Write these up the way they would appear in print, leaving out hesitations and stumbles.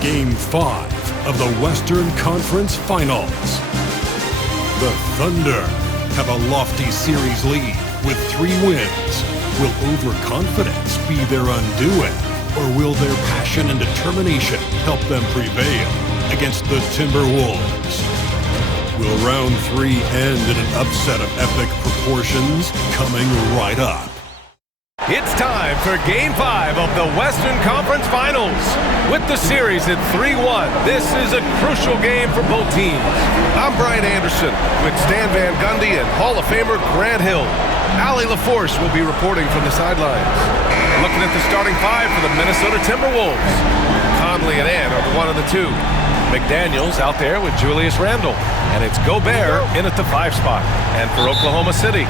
Game 5 of the Western Conference Finals. The Thunder have a lofty series lead with 3 wins. Will overconfidence be their undoing, or will their passion and determination help them prevail against the Timberwolves? Will round 3 end in an upset of epic proportions? Coming right up. It's time for Game 5 of the Western Conference Finals. With the series at 3-1, this is a crucial game for both teams. I'm Brian Anderson with Stan Van Gundy and Hall of Famer Grant Hill. Allie LaForce will be reporting from the sidelines. Looking at the starting 5 for the Minnesota Timberwolves. Conley and Ant are the 1 and the 2. McDaniels out there with Julius Randle. And it's Gobert in at the 5 spot. And for Oklahoma City,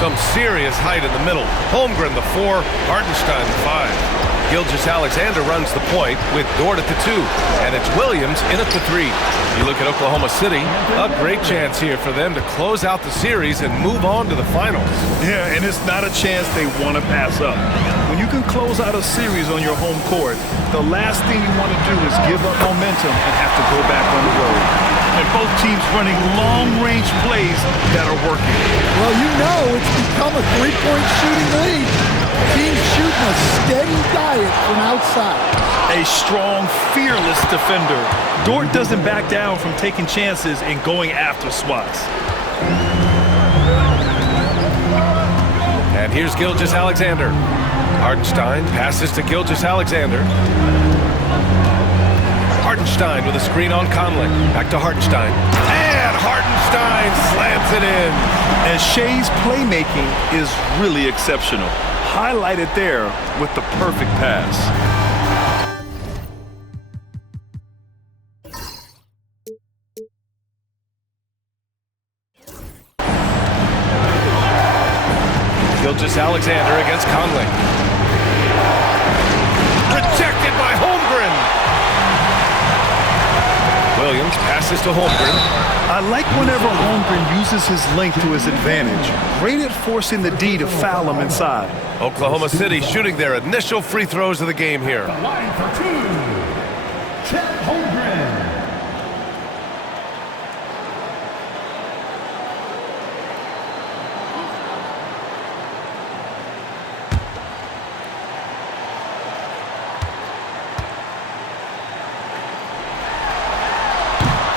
some serious height in the middle. Holmgren the 4, Hartenstein the 5. Gilgeous-Alexander runs the point with Dort at the 2. And it's Williams in at the 3. You look at Oklahoma City, a great chance here for them to close out the series and move on to the finals. Yeah, and it's not a chance they want to pass up. When you can close out a series on your home court, the last thing you want to do is give up momentum and have to go back on the road. And both teams running long-range plays that are working. Well, you know it's become a three-point shooting lead. Teams shooting a steady diet from outside. A strong, fearless defender. Dort doesn't back down from taking chances and going after swats. And here's Gilgeous-Alexander. Hartenstein passes to Gilgeous-Alexander. Hartenstein with a screen on Conley. Back to Hartenstein. And Hartenstein slams it in. And Shea's playmaking is really exceptional. Highlighted there with the perfect pass. Gilgeous-Alexander against Conley. Rejected by Holmgren. Williams passes to Holmgren. I like whenever Holmgren uses his length to his advantage. Great at forcing the D to foul him inside. Oklahoma City shooting their initial free throws of the game here. Line for 2, Chet Holmgren.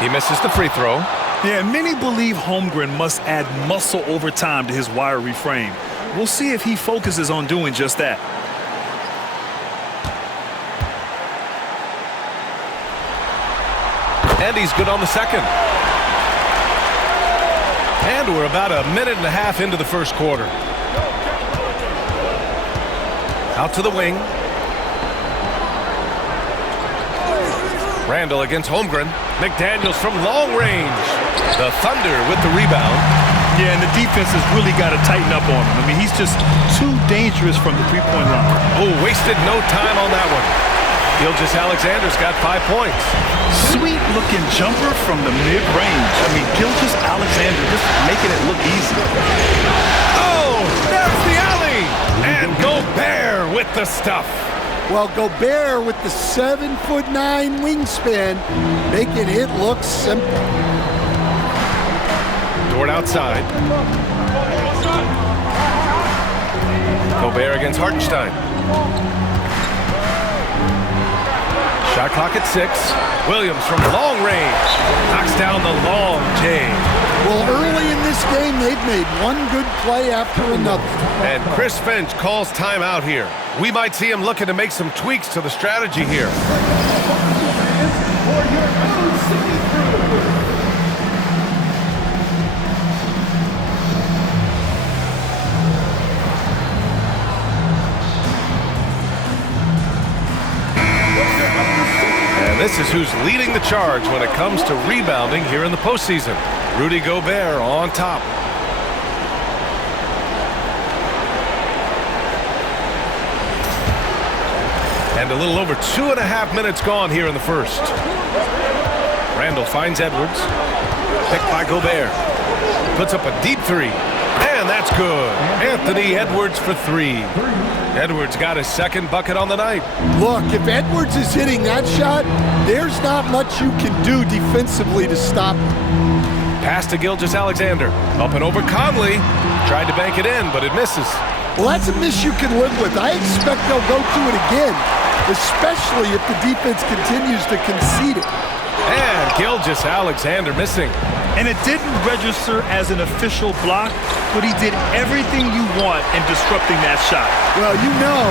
He misses the free throw. Yeah, many believe Holmgren must add muscle over time to his wiry frame. We'll see if he focuses on doing just that. And he's good on the second. And we're about a minute and a half into the first quarter. Out to the wing. Randle against Holmgren. McDaniels from long range. The Thunder with the rebound. Yeah, and the defense has really got to tighten up on him. I mean, he's just too dangerous from the three-point line. Oh, wasted no time on that one. Gilgeous-Alexander's got 5 points. Sweet-looking jumper from the mid-range. I mean, Gilgeous-Alexander just making it look easy. Oh, there's the alley. And Gobert with the stuff. Well, Gobert with the 7'9" wingspan, making it look simple. Dort outside. Gobert against Hartenstein. Shot clock at 6. Williams from long range. Knocks down the long J. Well, early in this game, they've made one good play after another. And Chris Finch calls timeout here. We might see him looking to make some tweaks to the strategy here. And this is who's leading the charge when it comes to rebounding here in the postseason. Rudy Gobert on top. And a little over 2.5 minutes gone here in the first. Randle finds Edwards. Picked by Gobert. Puts up a deep 3. And And that's good. Anthony Edwards for 3. Edwards got his second bucket on the night. Look, if Edwards is hitting that shot, there's not much you can do defensively to stop him. Pass to Gilgeous-Alexander. Up and over Conley. Tried to bank it in, but it misses. Well, that's a miss you can live with. I expect they'll go to it again, especially if the defense continues to concede it. And Gilgeous-Alexander missing. And it didn't register as an official block, but he did everything you want in disrupting that shot. Well, you know,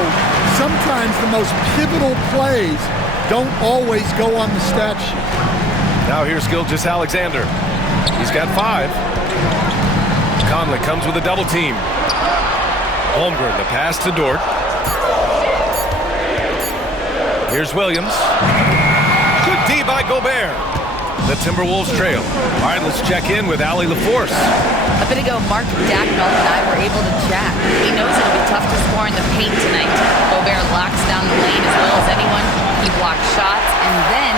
sometimes the most pivotal plays don't always go on the stat sheet. Now here's Gilgeous-Alexander. He's got 5. Conley comes with a double team. Holmgren, the pass to Dort. Here's Williams. Good D by Gobert. The Timberwolves trail. All right, let's check in with Allie LaForce. A bit ago, Mark Dagnall and I were able to chat. He knows it'll be tough to score in the paint tonight. Gobert locks down the lane as well as anyone. He blocks shots, and then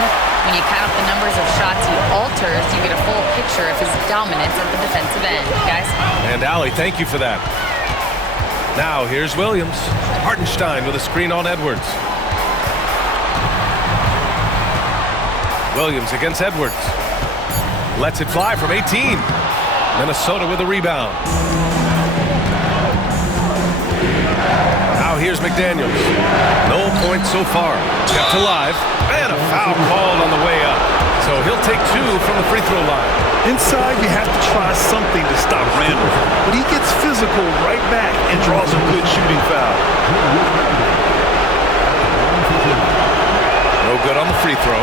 when you count up the numbers of shots he alters, you get a full picture of his dominance at the defensive end, guys. And Allie, thank you for that. Now here's Williams. Hartenstein with a screen on Edwards. Williams against Edwards. Lets it fly from 18. Minnesota with a rebound. Now here's McDaniels. No points so far. Kept alive. And a foul called on the way up. So he'll take 2 from the free throw line. Inside, you have to try something to stop Randall. But he gets physical right back and draws a good shooting foul. No good on the free throw.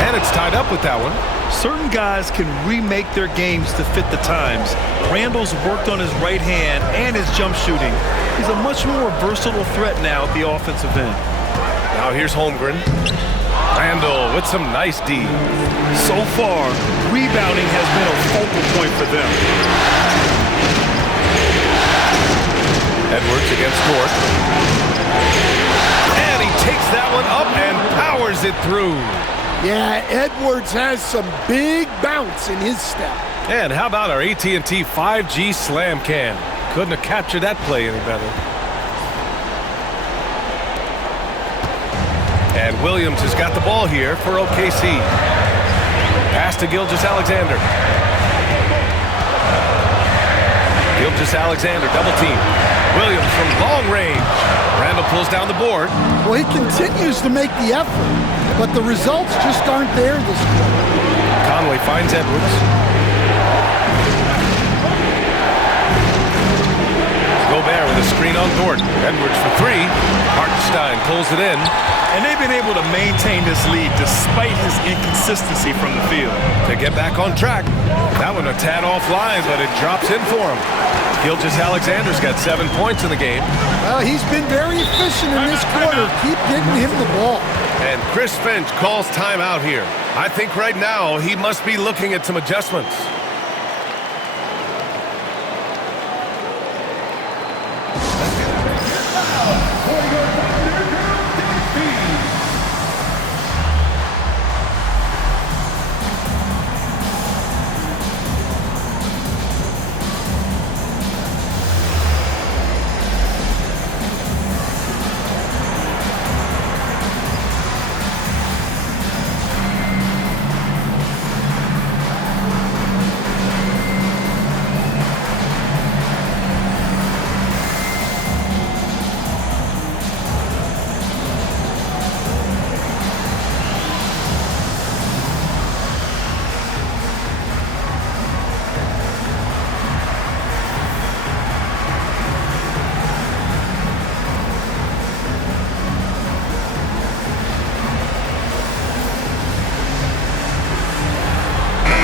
And it's tied up with that one. Certain guys can remake their games to fit the times. Randall's worked on his right hand and his jump shooting. He's a much more versatile threat now at the offensive end. Now here's Holmgren. Randall with some nice D. So far, rebounding has been a focal point for them. Edwards against Dort. And he takes that one up and powers it through. Yeah, Edwards has some big bounce in his step. And how about our AT&T 5G slam can? Couldn't have captured that play any better. And Williams has got the ball here for OKC. Pass to Gilgeous-Alexander. Gilgeous-Alexander, double team. Williams from long range. Randall pulls down the board. Well, he continues to make the effort, but the results just aren't there this quarter. Conley finds Edwards. Gobert with a screen on Dort. Edwards for 3. Hartenstein pulls it in. And they've been able to maintain this lead despite his inconsistency from the field. To get back on track. That one a tad offline, but it drops in for him. Gilgeous-Alexander's got 7 points in the game. Well, he's been very efficient in this quarter. Keep getting him the ball. And Chris Finch calls timeout here. I think right now he must be looking at some adjustments.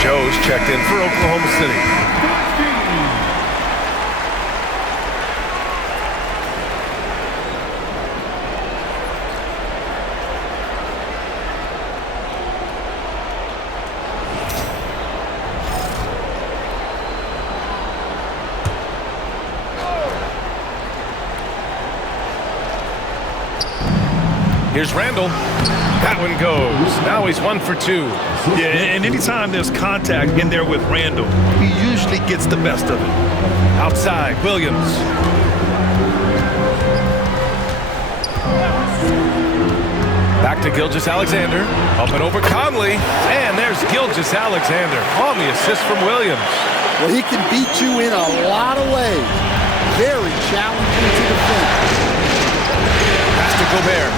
Joe's checked in for Oklahoma City. Here's Randall. That one goes. Now he's 1 for 2. Yeah, and anytime there's contact in there with Randall, he usually gets the best of it. Outside, Williams. Back to Gilgeous-Alexander. Up and over Conley. And there's Gilgeous-Alexander on the assist from Williams. Well, he can beat you in a lot of ways. Very challenging to defend. Pass to Gobert.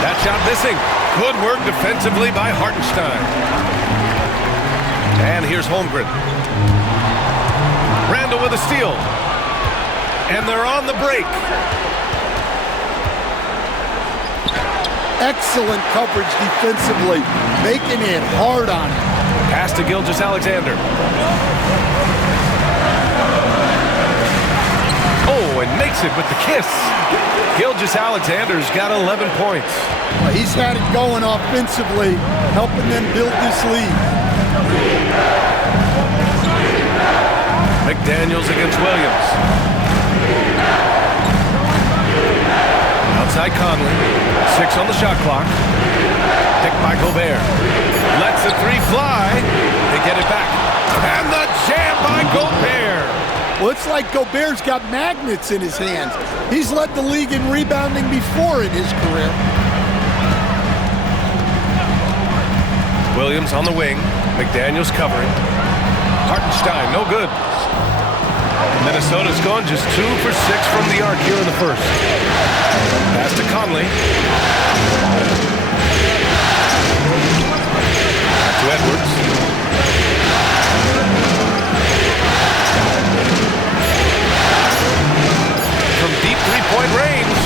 That shot missing. Good work defensively by Hartenstein. And here's Holmgren. Randall with a steal. And they're on the break. Excellent coverage defensively, making it hard on him. Pass to Gilgeous-Alexander. Oh, and makes it with the kiss. Gilgeous-Alexander's got 11 points. He's had it going offensively, helping them build this lead. McDaniels against Williams. Outside Conley. 6 on the shot clock. Picked by Gobert. Lets the three fly. They get it back. And the jam by Gobert. Well, it's like Gobert's got magnets in his hands. He's led the league in rebounding before in his career. Williams on the wing. McDaniels covering. Hartenstein, no good. Minnesota's gone just 2 for 6 from the arc here in the first. Pass to Conley. Back to Edwards. From deep three-point range,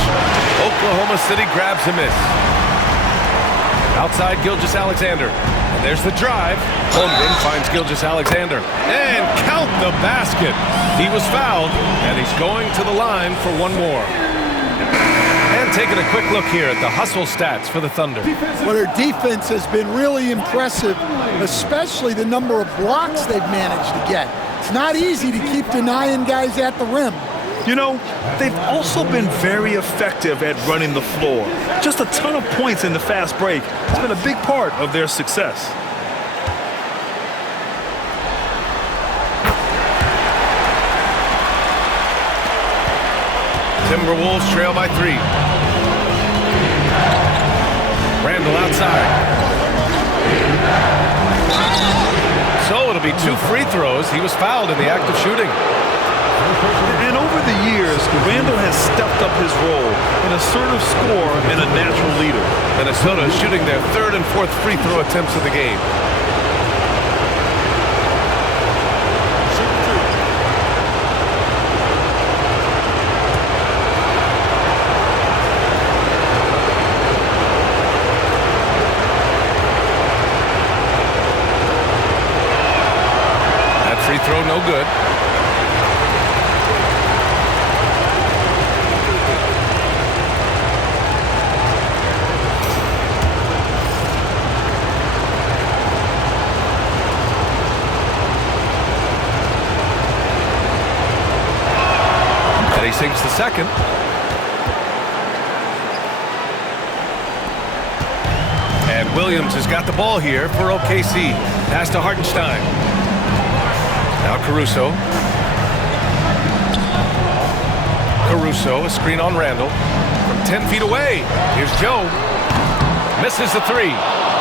Oklahoma City grabs a miss. Outside Gilgeous-Alexander. And there's the drive. Holmgren finds Gilgeous-Alexander. And count the basket. He was fouled, and he's going to the line for one more. And taking a quick look here at the hustle stats for the Thunder. Well, their defense has been really impressive, especially the number of blocks they've managed to get. It's not easy to keep denying guys at the rim. You know, they've also been very effective at running the floor. Just a ton of points in the fast break. It's been a big part of their success. Timberwolves trail by 3. Randall outside. So it'll be 2 free throws. He was fouled in the act of shooting. And over the years, Randall has stepped up his role, an assertive scorer and a natural leader. Minnesota is shooting their 3rd and 4th free throw attempts of the game. That free throw no good. Sinks the second. And Williams has got the ball here for OKC. Pass to Hartenstein. Now Caruso. Caruso, a screen on Randall. From 10 feet away. Here's Joe. Misses the 3.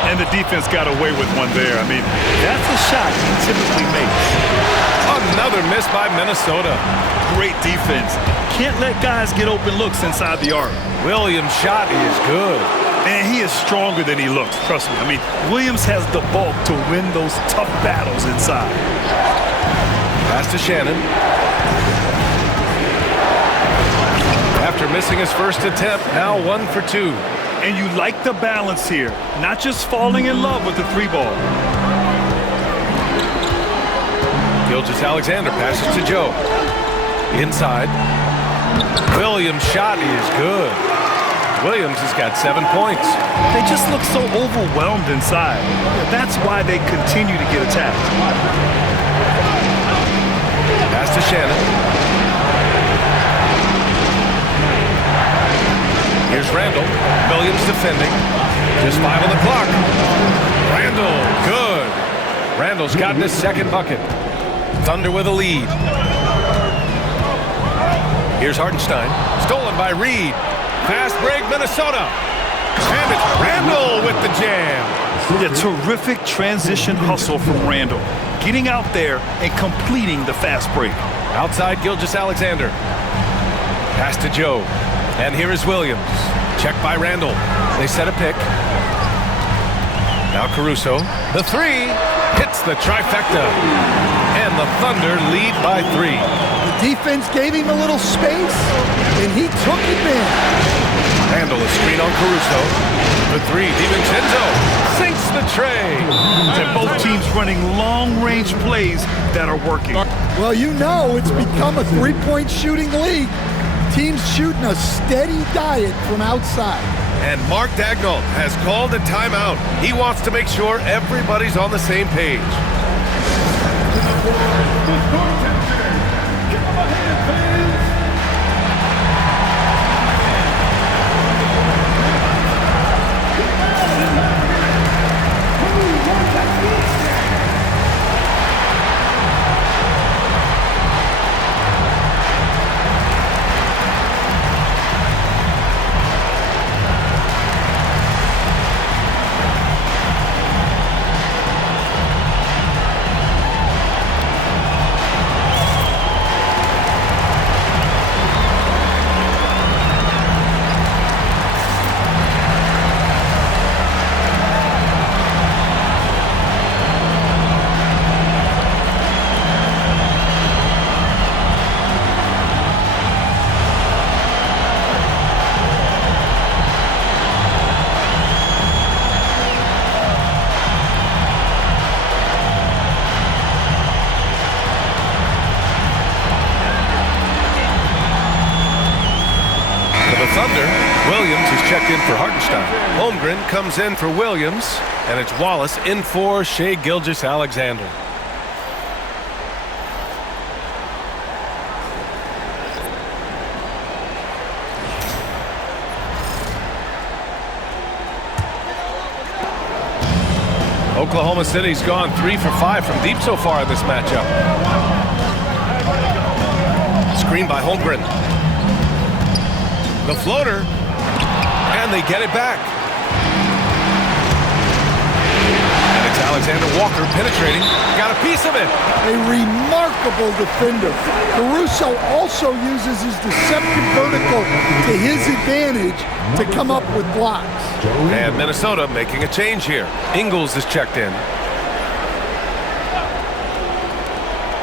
And the defense got away with one there. I mean, that's a shot he typically makes. Another miss by Minnesota. Great defense. Can't let guys get open looks inside the arc. Williams' shot is good. And he is stronger than he looks, trust me. I mean, Williams has the bulk to win those tough battles inside. Pass to Shannon. After missing his first attempt, now 1 for 2. And you like the balance here, not just falling in love with the 3-ball. Gilgeous-Alexander passes to Joe. Inside. Williams' shot is good. Williams has got 7 points. They just look so overwhelmed inside. That's why they continue to get attacked. Pass to Shannon. Here's Randall. Williams defending. Just 5 on the clock. Randall, good. Randall's gotten his second bucket. Thunder with a lead. Here's Hartenstein. Stolen by Reed. Fast break, Minnesota. And it's Randall with the jam. Yeah, terrific transition hustle from Randall. Getting out there and completing the fast break. Outside Gilgeous-Alexander. Pass to Joe. And here is Williams. Checked by Randall. They set a pick. Now Caruso. The three hits the trifecta. And the Thunder lead by 3. The defense gave him a little space, and he took advantage. Randall, a screen on Caruso. The three, DiVincenzo sinks the tray. And both teams running long-range plays that are working. Well, you know it's become a three-point shooting league. Teams shooting a steady diet from outside. And Mark Daigneault has called a timeout. He wants to make sure everybody's on the same page. Williams is checked in for Hartenstein. Holmgren comes in for Williams, and it's Wallace in for Shai Gilgeous-Alexander. Oklahoma City's gone 3 for 5 from deep so far in this matchup. Screen by Holmgren. The floater, and they get it back. And it's Alexander Walker penetrating. Got a piece of it. A remarkable defender. Caruso also uses his deceptive vertical to his advantage to come up with blocks. And Minnesota making a change here. Ingles is checked in.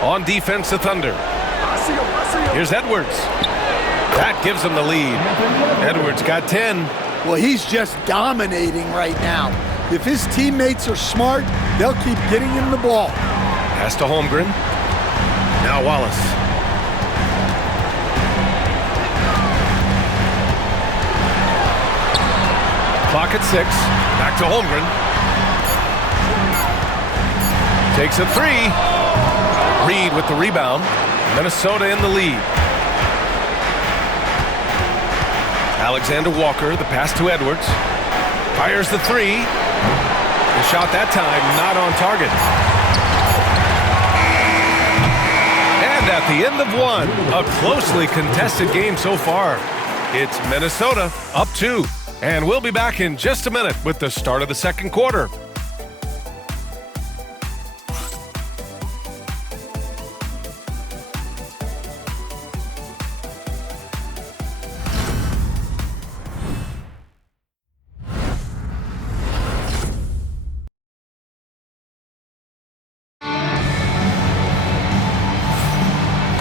On defense, the Thunder. Here's Edwards. That gives them the lead. Edwards got 10. Well, he's just dominating right now. If his teammates are smart, they'll keep getting him the ball. Pass to Holmgren. Now Wallace. Clock at 6. Back to Holmgren. Takes a 3. Reed with the rebound. Minnesota in the lead. Alexander Walker, the pass to Edwards. Fires the 3. The shot that time not on target. And at the end of 1, a closely contested game so far. It's Minnesota up 2. And we'll be back in just a minute with the start of the second quarter.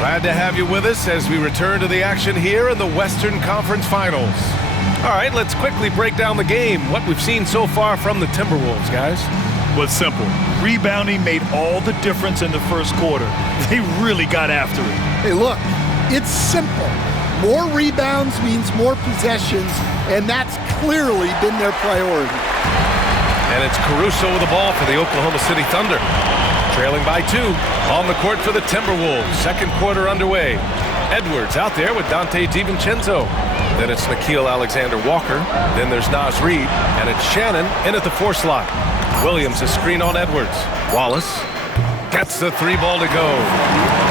Glad to have you with us as we return to the action here in the Western Conference Finals. All right, let's quickly break down the game, what we've seen so far from the Timberwolves, guys. Well, it's simple. Rebounding made all the difference in the first quarter. They really got after it. Hey, look, it's simple. More rebounds means more possessions, and that's clearly been their priority. And it's Caruso with the ball for the Oklahoma City Thunder. Trailing by 2 on the court for the Timberwolves. Second quarter underway. Edwards out there with Donte DiVincenzo. Then it's Nickeil Alexander-Walker. Then there's Naz Reid. And it's Shannon in at the 4 slot. Williams is screen on Edwards. Wallace gets the 3 ball to go.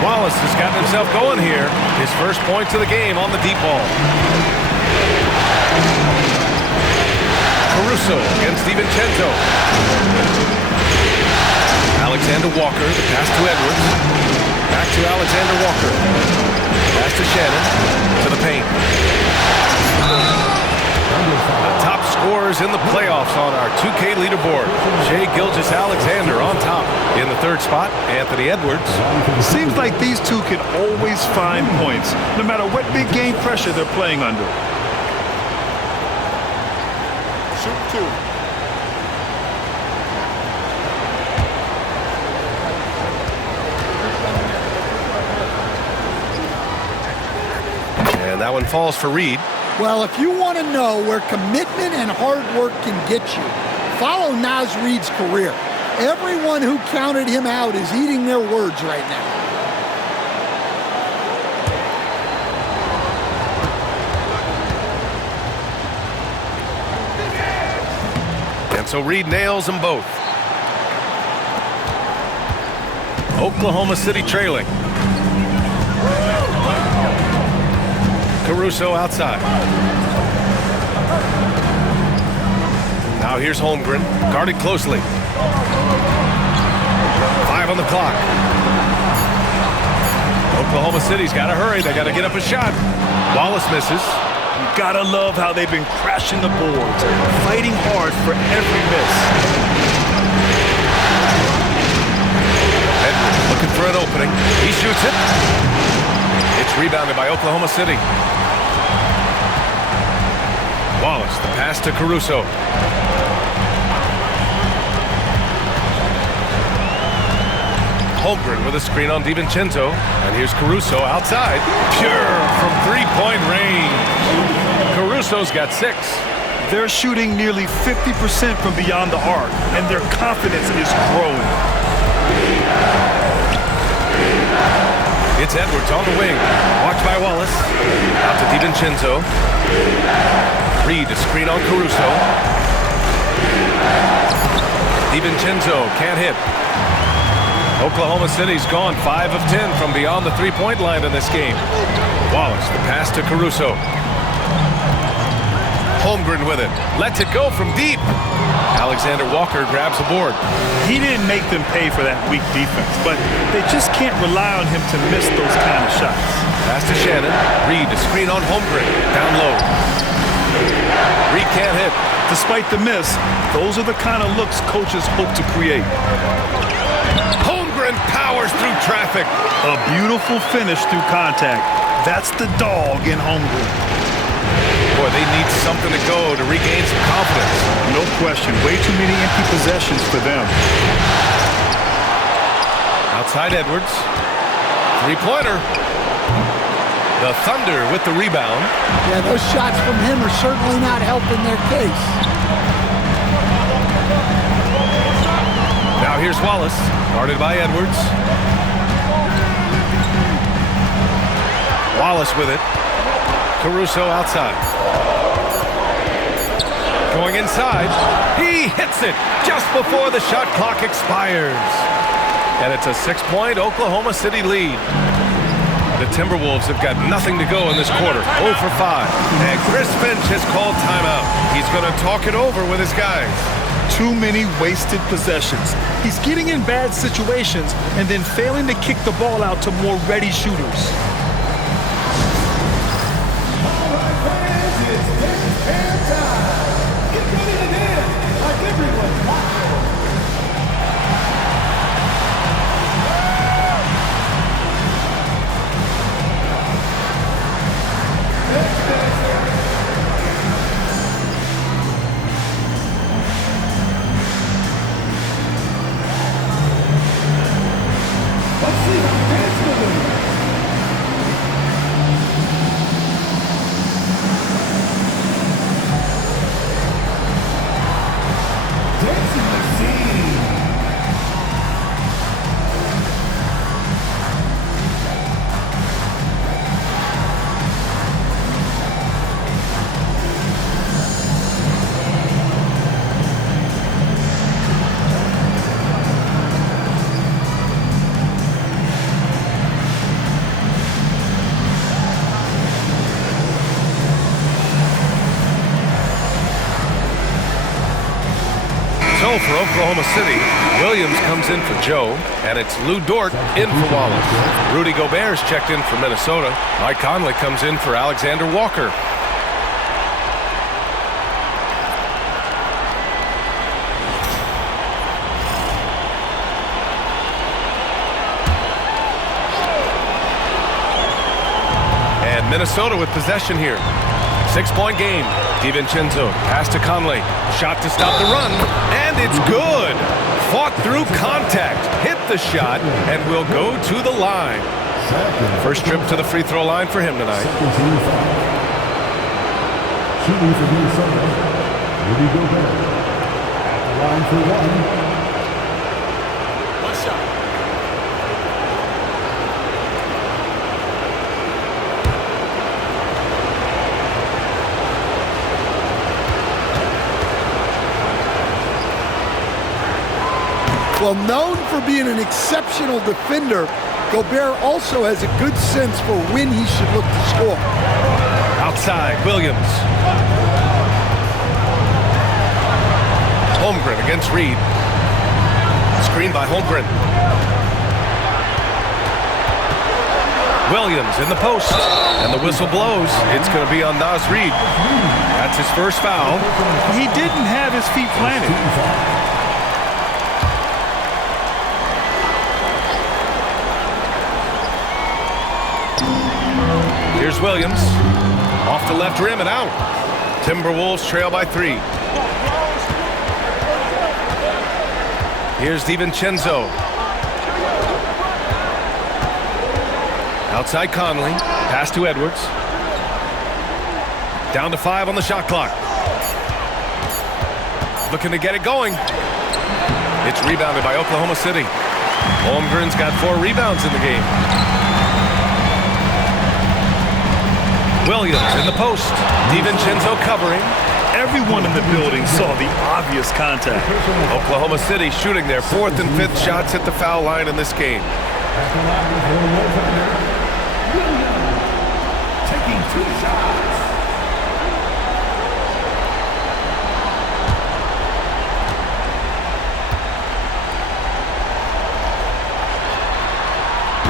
Wallace has gotten himself going here. His first points of the game on the deep ball. Caruso against DiVincenzo. Alexander Walker, the pass to Edwards. Back to Alexander Walker. Pass to Shannon. To the paint. The top scorers in the playoffs on our 2K leaderboard. Shai Gilgeous-Alexander on top. In the 3rd spot, Anthony Edwards. Seems like these two can always find points, no matter what big game pressure they're playing under. Shoot 2. And that one falls for Reid. Well, if you want to know where commitment and hard work can get you, follow Naz Reid's career. Everyone who counted him out is eating their words right now. And so Reid nails them both. Oklahoma City trailing. Caruso outside. Now here's Holmgren, guarded closely. 5 on the clock. Oklahoma City's got to hurry. They got to get up a shot. Wallace misses. You gotta love how they've been crashing the boards, fighting hard for every miss. Edwards looking for an opening. He shoots it. It's rebounded by Oklahoma City. Wallace, the pass to Caruso. Holmgren with a screen on DiVincenzo. And here's Caruso outside. Pure from 3-point range. Caruso's got 6. They're shooting nearly 50% from beyond the arc, and their confidence is growing. It's Edwards on the wing. Watched by Wallace. Out to DiVincenzo. Reid to screen on Caruso. DiVincenzo can't hit. Oklahoma City's gone 5 of 10 from beyond the 3-point line in this game. Wallace, the pass to Caruso. Holmgren with it. Lets it go from deep. Alexander Walker grabs the board. He didn't make them pay for that weak defense, but they just can't rely on him to miss those kind of shots. Pass to Shannon. Reid to screen on Holmgren. Down low. Reid can't hit. Despite the miss, those are the kind of looks coaches hope to create. Holmgren powers through traffic. A beautiful finish through contact. That's the dog in Holmgren. Boy, they need something to go to regain some confidence. No question. Way too many empty possessions for them. Outside Edwards. 3-pointer. The Thunder with the rebound. Yeah, those shots from him are certainly not helping their case. Now here's Wallace, guarded by Edwards. Wallace with it. Caruso outside. Going inside. He hits it just before the shot clock expires. And it's a 6-point Oklahoma City lead. The Timberwolves have got nothing to go in this quarter. 0 for 5. And Chris Finch has called timeout. He's going to talk it over with his guys. Too many wasted possessions. He's getting in bad situations and then failing to kick the ball out to more ready shooters. So for Oklahoma City, Williams comes in for Joe, and it's Lou Dort in for Wallace. Rudy Gobert's checked in for Minnesota. Mike Conley comes in for Alexander Walker. And Minnesota with possession here. 6-point game. DiVincenzo, pass to Conley. Shot to stop the run, and it's good. Fought through contact, hit the shot, and will go to the line. First trip to the free throw line for him tonight. Shooting for Minnesota, Rudy Gobert. At the line for one. One shot. Well, known for being an exceptional defender, Gobert also has a good sense for when he should look to score. Outside, Williams. Holmgren against Reed. Screen by Holmgren. Williams in the post, and the whistle blows. It's going to be on Naz Reid. That's his first foul. He didn't have his feet planted. Here's Williams. Off the left rim and out. Timberwolves trail by 3. Here's DiVincenzo. Outside Conley. Pass to Edwards. Down to 5 on the shot clock. Looking to get it going. It's rebounded by Oklahoma City. Holmgren's got 4 rebounds in the game. Williams in the post. DiVincenzo covering. Everyone in the building saw the obvious contact. Oklahoma City shooting their 4th and 5th shots at the foul line in this game. At the line for Williams. Taking 2 shots.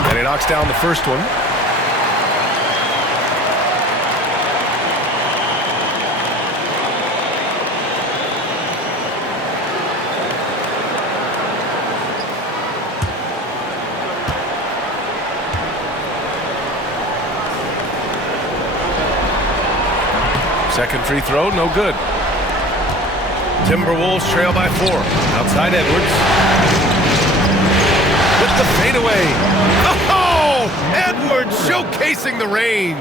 And he knocks down the first one. Second free throw, no good. Timberwolves trail by 4. Outside Edwards. With the fadeaway. Oh! Edwards showcasing the range.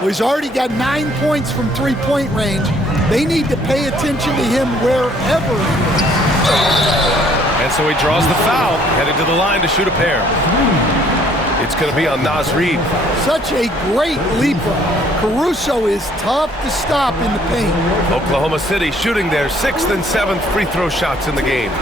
Well, he's already got 9 points from three-point range. They need to pay attention to him wherever he is. And so he draws the foul, headed to the line to shoot a pair. It's going to be on Naz Reid. Such a great leaper. Caruso is tough to stop in the paint. Oklahoma City shooting their 6th and 7th free throw shots in the game.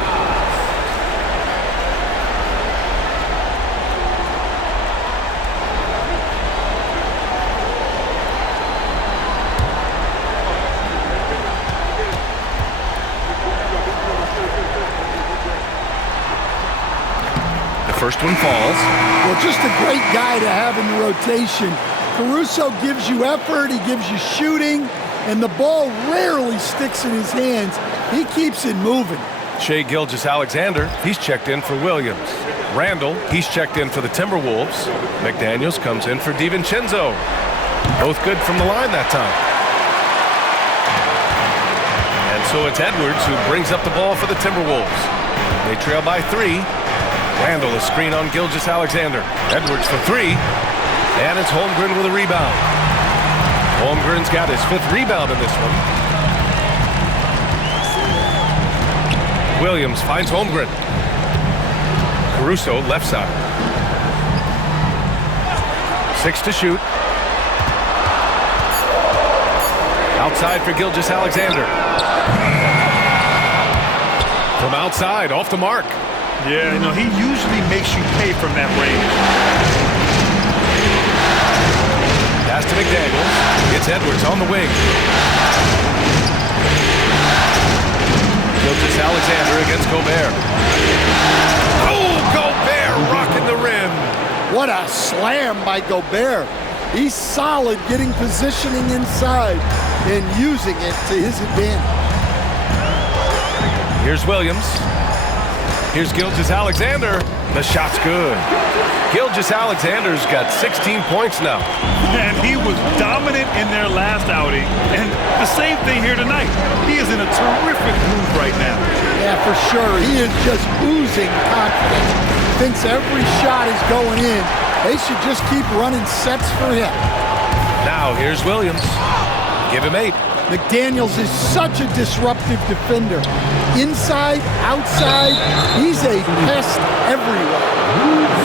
The first one falls. Well, just a great guy to have in the rotation. Caruso gives you effort, he gives you shooting, and the ball rarely sticks in his hands. He keeps it moving. Shai Gilgeous-Alexander, he's checked in for Williams. Randall, he's checked in for the Timberwolves. McDaniels comes in for DiVincenzo. Both good from the line that time. And so it's Edwards who brings up the ball for the Timberwolves. They trail by 3. Randall, a screen on Gilgeous-Alexander. Edwards for 3. And it's Holmgren with a rebound. Holmgren's got his 5th rebound in this one. Williams finds Holmgren. Caruso, left side. 6 to shoot. Outside for Gilgeous-Alexander. From outside, off the mark. Yeah, you know, he usually makes you pay from that range. Pass to McDaniels. It's Edwards on the wing. Gilgeous-Alexander against Gobert. Oh, Gobert rocking the rim. What a slam by Gobert. He's solid getting positioning inside and using it to his advantage. Here's Williams. Here's Gilgeous-Alexander. The shot's good. Gilgeous-Alexander's got 16 points now. And he was dominant in their last outing. And the same thing here tonight. He is in a terrific mood right now. Yeah, for sure. He is just oozing confidence. Thinks every shot is going in. They should just keep running sets for him. Now here's Williams. Give him 8. McDaniels is such a disruptive defender. Inside, outside, he's a pest everywhere.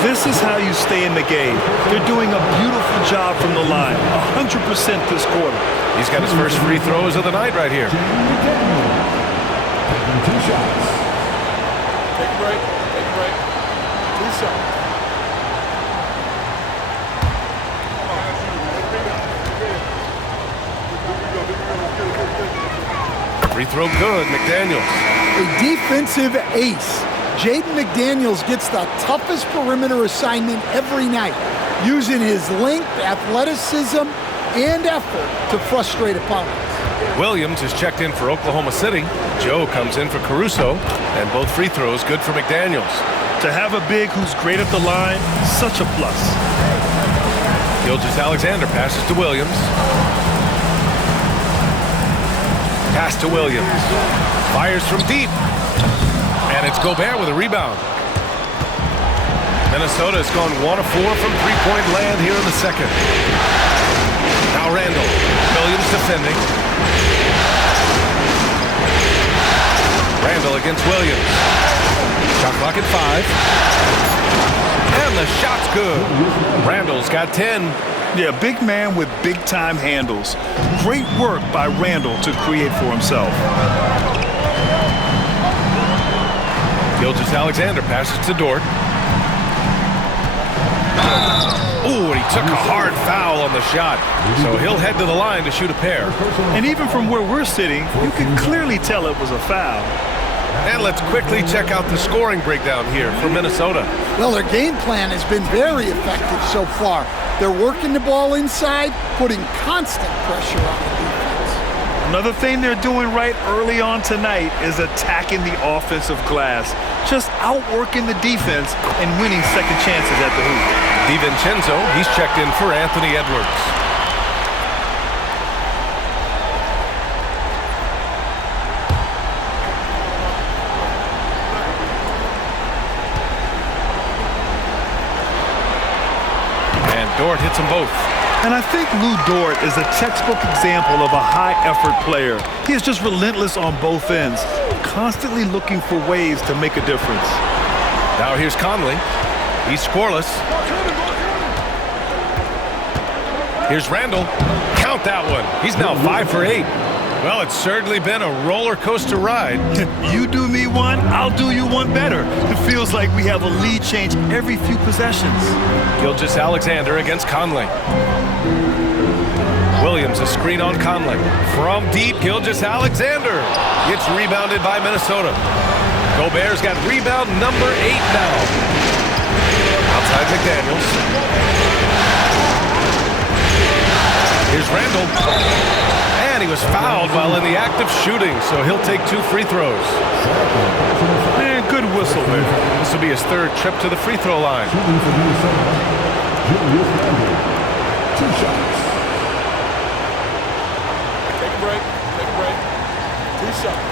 This is how you stay in the game. They're doing a beautiful job from the line. 100% this quarter. He's got his first free throws of the night right here. Taking 2 shots. Take a break. Take a break. 2 shots. Free throw good, McDaniels. A defensive ace. Jaden McDaniels gets the toughest perimeter assignment every night, using his length, athleticism, and effort to frustrate opponents. Williams is checked in for Oklahoma City. Joe comes in for Caruso, and both free throws good for McDaniels. To have a big who's great at the line, such a plus. Gilgeous-Alexander passes to Williams. Pass to Williams. Fires from deep. And it's Gobert with a rebound. Minnesota has gone 1 of 4 from three-point land here in the second. Now Randall. Williams defending. Randall against Williams. Shot clock at 5. And the shot's good. Randall's got 10. Yeah, big man with big-time handles. Great work by Randall to create for himself. Gilgeous-Alexander passes to Dort. Oh, and he took a hard foul on the shot. So he'll head to the line to shoot a pair. And even from where we're sitting, you can clearly tell it was a foul. And let's quickly check out the scoring breakdown here for Minnesota. Well, their game plan has been very effective so far. They're working the ball inside, putting constant pressure on the defense. Another thing they're doing right early on tonight is attacking the offensive glass. Just outworking the defense and winning second chances at the hoop. DiVincenzo, he's checked in for Anthony Edwards. Dort hits them both. And I think Lou Dort is a textbook example of a high-effort player. He is just relentless on both ends, constantly looking for ways to make a difference. Now here's Conley. He's scoreless. Here's Randall. Count that one. He's now 5 for 8. Well, it's certainly been a roller coaster ride. You do me one, I'll do you one better. It feels like we have a lead change every few possessions. Gilgeous-Alexander against Conley. Williams, a screen on Conley. From deep, Gilgeous-Alexander. It's rebounded by Minnesota. Gobert's got rebound number 8 now. Outside McDaniels. Here's Randall. And he was fouled while in the act of shooting, so he'll take 2 free throws. Man, good whistle there. This will be his 3rd trip to the free throw line. Shooting for Minnesota, Julius Randle. 2 shots. Take a break. Take a break. 2 shots.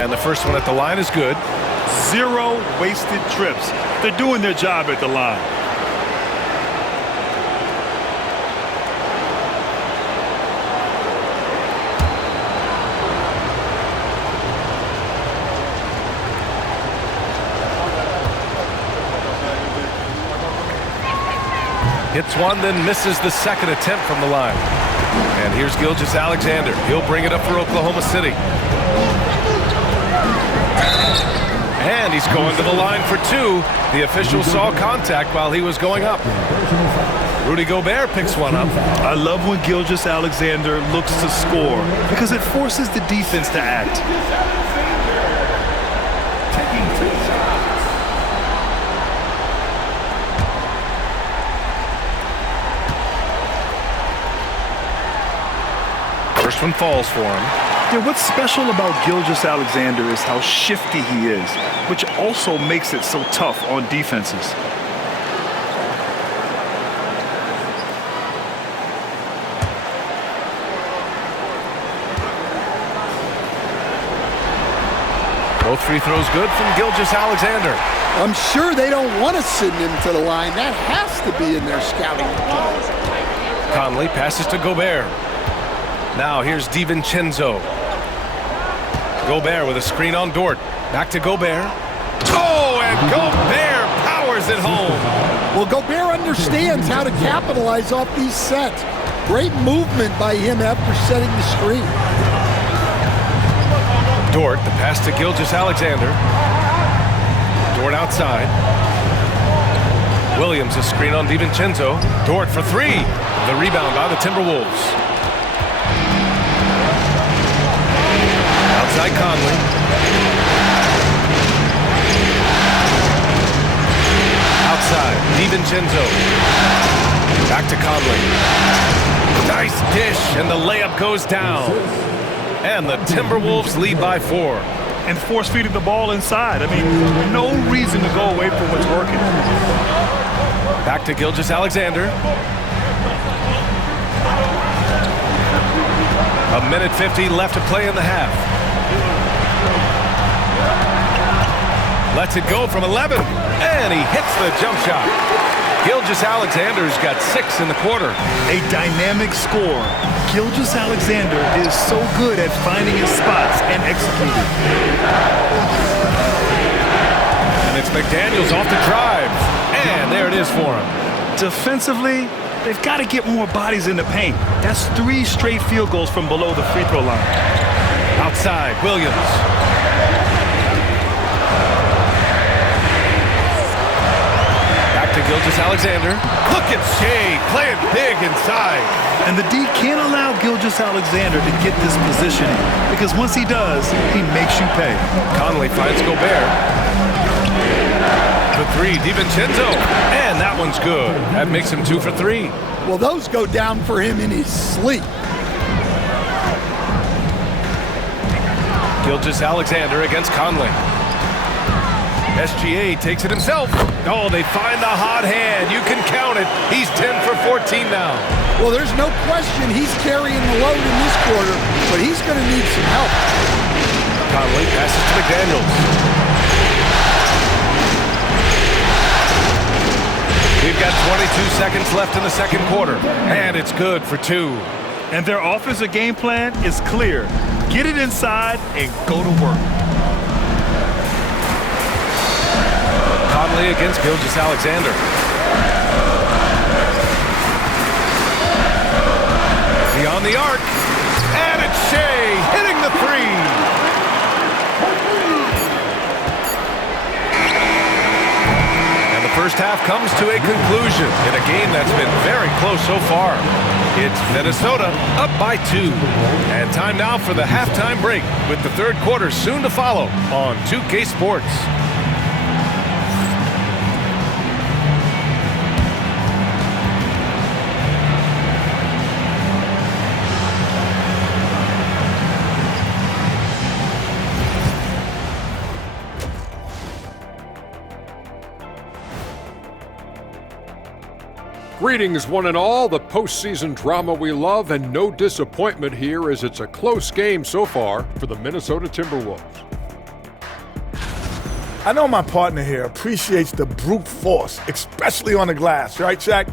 And the first one at the line is good. 0 wasted trips. They're doing their job at the line. Hits one, then misses the second attempt from the line. And here's Gilgeous-Alexander. He'll bring it up for Oklahoma City. And he's going to the line for 2. The official saw contact while he was going up. Rudy Gobert picks one up. I love when Gilgeous-Alexander looks to score because it forces the defense to act. First one falls for him. Yeah, what's special about Gilgeous-Alexander is how shifty he is, which also makes it so tough on defenses. Both free throws good from Gilgeous-Alexander. I'm sure they don't want to send him to the line. That has to be in their scouting report. Conley passes to Gobert. Now here's DiVincenzo. Gobert with a screen on Dort. Back to Gobert. Oh, and Gobert powers it home. Well, Gobert understands how to capitalize off these sets. Great movement by him after setting the screen. Dort, the pass to Gilgeous-Alexander. Dort outside. Williams, a screen on DiVincenzo. Dort for 3. The rebound by the Timberwolves. Outside Conley. Outside, DiVincenzo. Back to Conley. Nice dish, and the layup goes down. And the Timberwolves lead by 4. And force-feeding the ball inside. I mean, no reason to go away from what's working. Back to Gilgeous-Alexander. A minute 50 left to play in the half. Lets it go from 11, and he hits the jump shot. Gilgeous-Alexander's got 6 in the quarter. A dynamic score. Gilgeous-Alexander is so good at finding his spots and executing. And it's McDaniels off the drive, and there it is for him. Defensively, they've got to get more bodies in the paint. That's 3 straight field goals from below the free throw line. Outside, Williams. Back to Gilgeous-Alexander. Look at Shea playing big inside. And the D can't allow Gilgeous-Alexander to get this positioning because once he does, he makes you pay. Conley finds Gobert. The 3, DiVincenzo. And that one's good. That makes him 2 for 3. Well, those go down for him in his sleep. Gilgeous-Alexander against Conley. SGA takes it himself. Oh, they find the hot hand. You can count it. He's 10 for 14 now. Well, there's no question he's carrying the load in this quarter, but he's going to need some help. Conley passes to McDaniels. We've got 22 seconds left in the second quarter, and it's good for 2. And their offensive game plan is clear. Get it inside and go to work. Conley against Gilgeous-Alexander. Beyond the arc, and it's Shea hitting the 3. And the first half comes to a conclusion in a game that's been very close so far. It's Minnesota up by 2. And time now for the halftime break with the third quarter soon to follow on 2K Sports. Greetings, one and all, the postseason drama we love, and no disappointment here as it's a close game so far for the Minnesota Timberwolves. I know my partner here appreciates the brute force, especially on the glass, right, Shaq?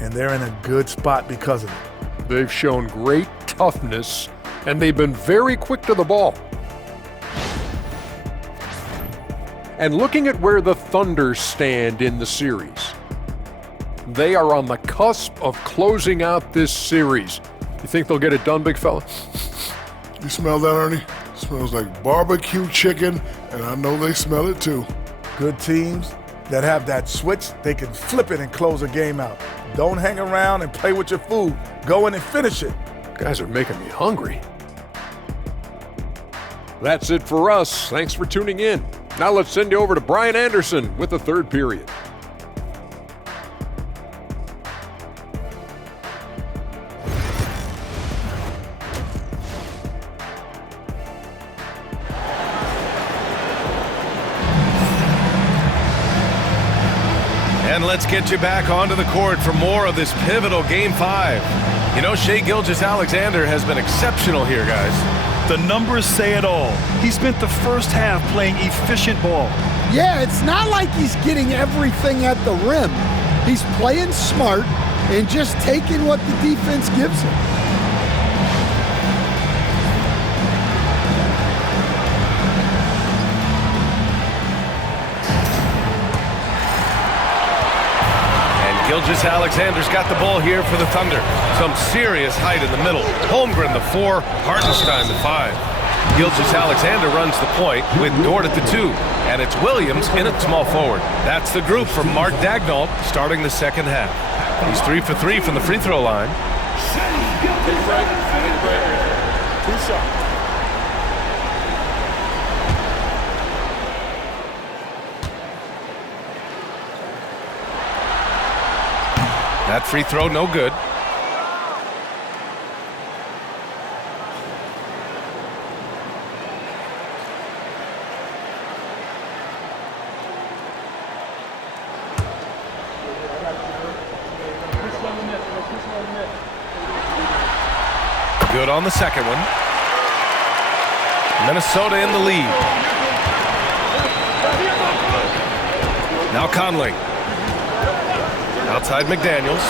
And they're in a good spot because of it. They've shown great toughness, and they've been very quick to the ball. And looking at where the Thunder stand in the series, they are on the cusp of closing out this series. You think they'll get it done, big fella? You smell that, Ernie? Smells like barbecue chicken, and I know they smell it too. Good teams that have that switch, they can flip it and close a game out. Don't hang around and play with your food. Go in and finish it. Guys are making me hungry. That's it for us. Thanks for tuning in. Now let's send you over to Brian Anderson with the third period. And let's get you back onto the court for more of this pivotal Game 5. You know, Shai Gilgeous-Alexander has been exceptional here, guys. The numbers say it all. He spent the first half playing efficient ball. Yeah, it's not like he's getting everything at the rim. He's playing smart and just taking what the defense gives him. Gilgeous-Alexander's got the ball here for the Thunder. Some serious height in the middle. Holmgren the 4, Hartenstein the 5. Gilgeous-Alexander runs the point with Dort at the 2. And it's Williams in at small forward. That's the group from Mark Daigneault starting the second half. He's 3 for 3 from the free throw line. That free throw, no good. Good on the second one. Minnesota in the lead. Now Conley. Outside McDaniels.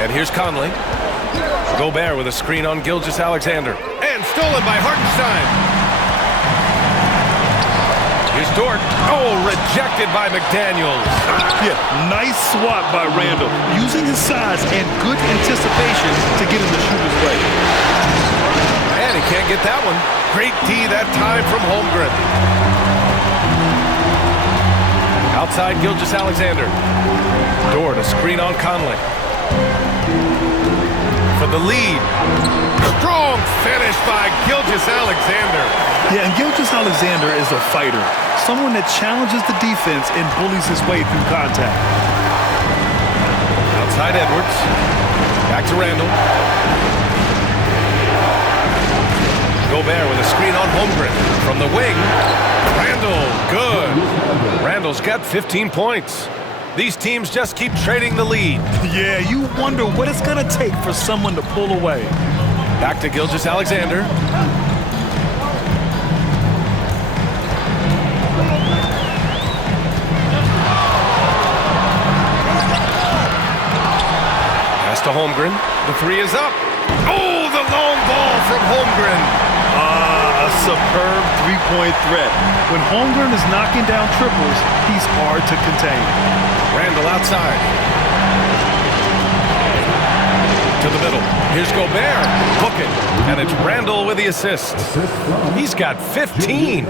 And here's Conley. Gobert with a screen on Gilgeous-Alexander. And stolen by Hartenstein. Here's Dort. Oh, rejected by McDaniels. Yeah, nice swat by Randall. Using his size and good anticipation to get in the shooter's way. And he can't get that one. Great D that time from Holmgren. Outside Gilgeous-Alexander. Dort, a screen on Conley. For the lead. Strong finish by Gilgeous-Alexander. Yeah, and Gilgeous-Alexander is a fighter. Someone that challenges the defense and bullies his way through contact. Outside Edwards. Back to Randall. Gobert with a screen on Holmgren. From the wing. Randall, good. Randall's got 15 points. These teams just keep trading the lead. Yeah, you wonder what it's going to take for someone to pull away. Back to Gilgeous-Alexander. Pass to Holmgren. The 3 is up. Oh, the long ball from Holmgren. A superb three-point threat. When Holmgren is knocking down triples, he's hard to contain. Randall outside. To the middle. Here's Gobert. Book it. And it's Randall with the assist. He's got 15.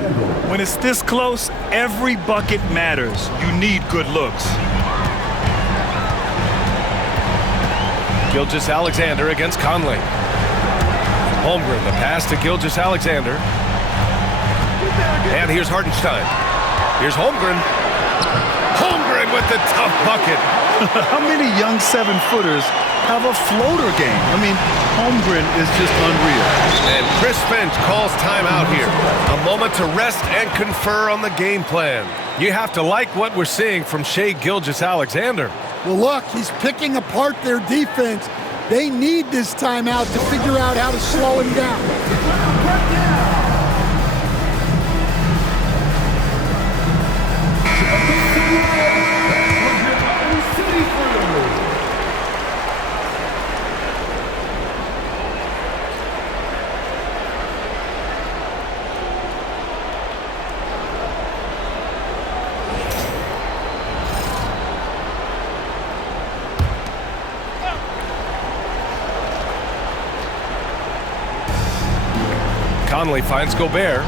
When it's this close, every bucket matters. You need good looks. Gilgeous-Alexander against Conley. Holmgren, the pass to Gilgeous-Alexander. And here's Hartenstein. Here's Holmgren. Holmgren with the tough bucket. How many young 7-footers have a floater game? I mean, Holmgren is just unreal. And Chris Finch calls timeout here. A moment to rest and confer on the game plan. You have to like what we're seeing from Shai Gilgeous-Alexander. Well, look, he's picking apart their defense. They need this timeout to figure out how to slow him down. Conley finds Gobert.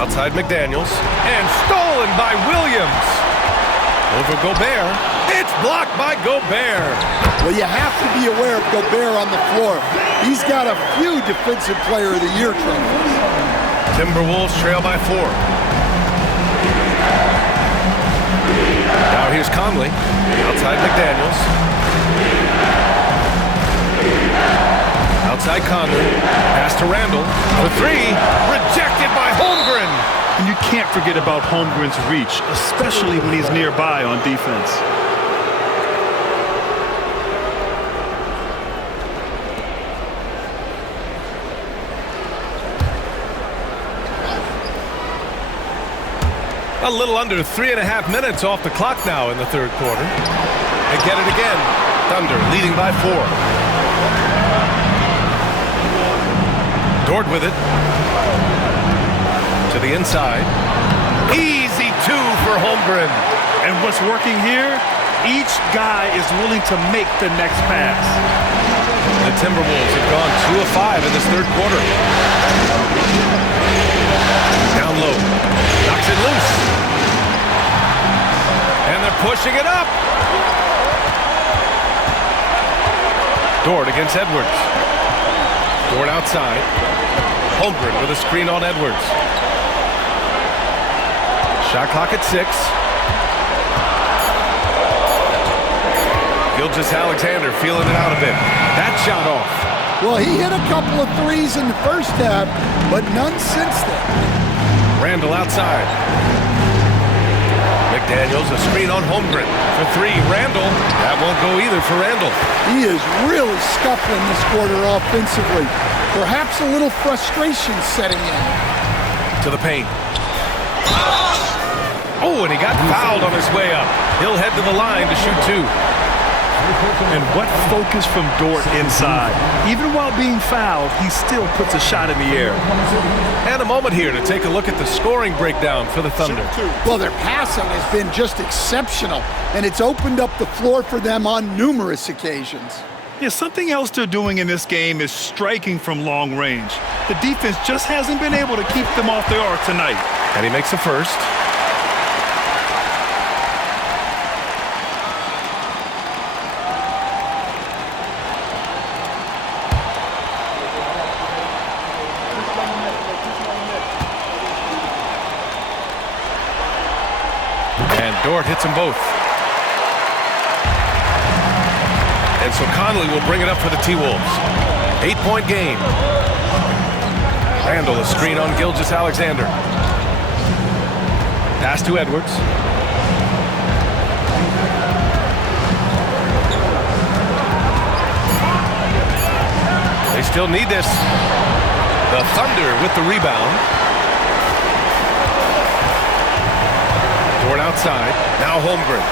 Outside McDaniels. And stolen by Williams. Over Gobert. It's blocked by Gobert. Well, you have to be aware of Gobert on the floor. He's got a few Defensive Player of the Year trophies. Timberwolves trail by 4. Now here's Conley. Outside McDaniels. Outside Conley. Pass to Randall. For 3. Rejected by Holmgren. And you can't forget about Holmgren's reach, especially when he's nearby on defense. A little under 3.5 minutes off the clock now in the third quarter. And get it again. Thunder leading by 4. Dort with it. To the inside. Easy 2 for Holmgren. And what's working here? Each guy is willing to make the next pass. The Timberwolves have gone 2 of 5 in this third quarter. Down low. Knocks it loose. And they're pushing it up. Dort against Edwards. Dort outside. Holmgren with a screen on Edwards. Shot clock at 6. Gilgeous-Alexander feeling it out a bit. That shot off. Well, he hit a couple of threes in the first half, but none since then. Randall outside. McDaniels, a screen on Holmgren. For 3, Randall. That won't go either for Randall. He is really scuffling this quarter offensively. Perhaps a little frustration setting in. To the paint. Oh, and he got fouled on his way up. He'll head to the line to shoot 2. And what focus from Dort inside. Even while being fouled, he still puts a shot in the air. And a moment here to take a look at the scoring breakdown for the Thunder. Well, their passing has been just exceptional, and it's opened up the floor for them on numerous occasions. Yeah, something else they're doing in this game is striking from long range. The defense just hasn't been able to keep them off their arc tonight. And he makes the first. And Dort hits them both. And so Conley will bring it up for the T-Wolves. 8-point game. Randall, a screen on Gilgeous-Alexander. Pass to Edwards. They still need this. The Thunder with the rebound. Dort outside. Now Holmgren.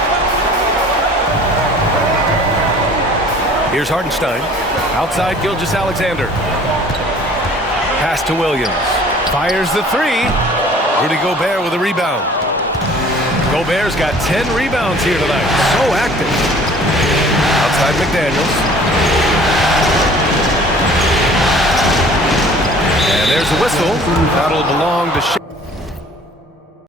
Here's Hartenstein. Outside Gilgeous-Alexander. Pass to Williams. Fires the 3. Rudy Gobert with a rebound. Gobert's got 10 rebounds here tonight. So active. Outside McDaniels. And there's a whistle. That'll belong to